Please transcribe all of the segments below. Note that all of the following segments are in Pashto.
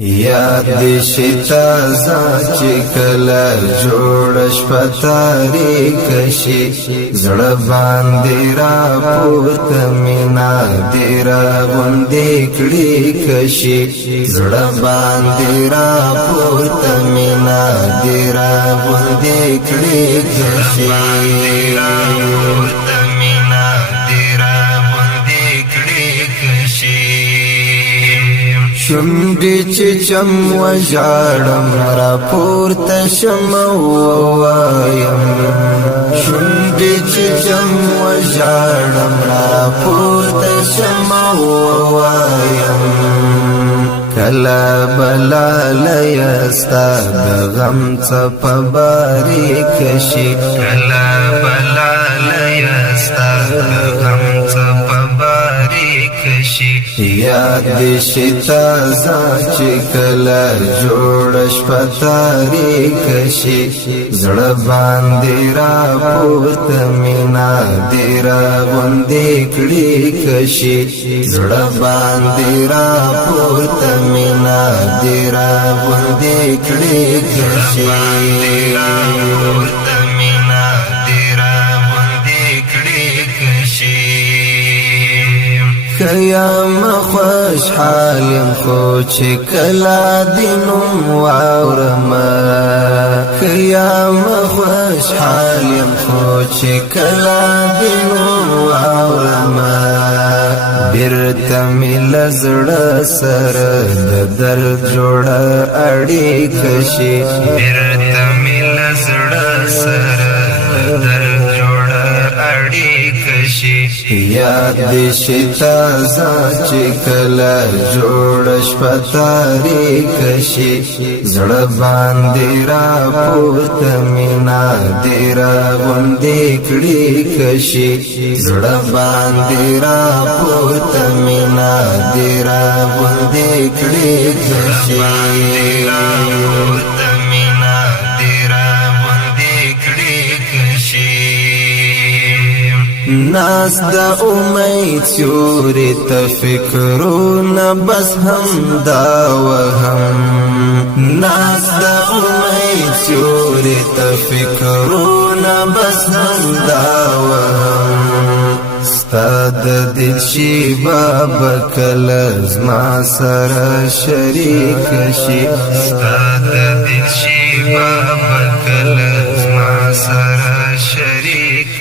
یاد دی شتا زاچی کلا جوڑش پتاری کشی زڑ باندی را پورت مینا دی را بندی کڑی کشی زڑ باندی را پورت مینا دی را بندی کڑی کشی شمدی چی چم و جاڑم را پورت شم ووایم شمدی چی چم و جاڑم را پورت شم ووایم کلا بلا لیستا دغم چپ باری کشی کلا بلا لیستا دغم چپ باری کشی یاد دی شتا زاچی کلا جوڑش پتاری کشی زڑ باندی را پورت مینا دی را بندی کڑی کشی زڑ باندی را پورت مینا دی را بندی کڑی کشی کیم خوش حالیم خو چی کلا دینم وارم کیم خوش حالیم خو چی کلا دینم وارم بیرته می لزړه سره د درد جوړه اړیکه شي بیرته می لزړه سره د درد جوړه اړیکه شي یاد دی شتا زاچی کلا جوړش پتاری کشي زړه باندې را پورت مینا دی را بندی کړي کشي زړه باندې را پورت مینا دی را بندی کړي کشي ناس دا امید سیوری تا فکرون بس هم دا وهم ناس دا امید سیوری تا فکرون بس هم دا وهم ستاد دل شی بابا کلز ما سر شریک شی ستاد دل شی بابا کلز ما سر شریک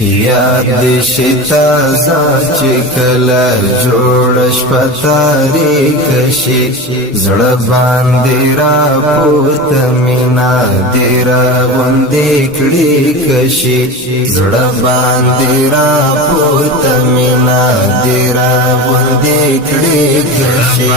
یاد دی شتا زاچی کلا جوڑش پتاری کشی زڑ باندی را پورت مینا دی را بندی کڑی کشی زڑ باندی را پورت مینا دی را بندی کڑی کشی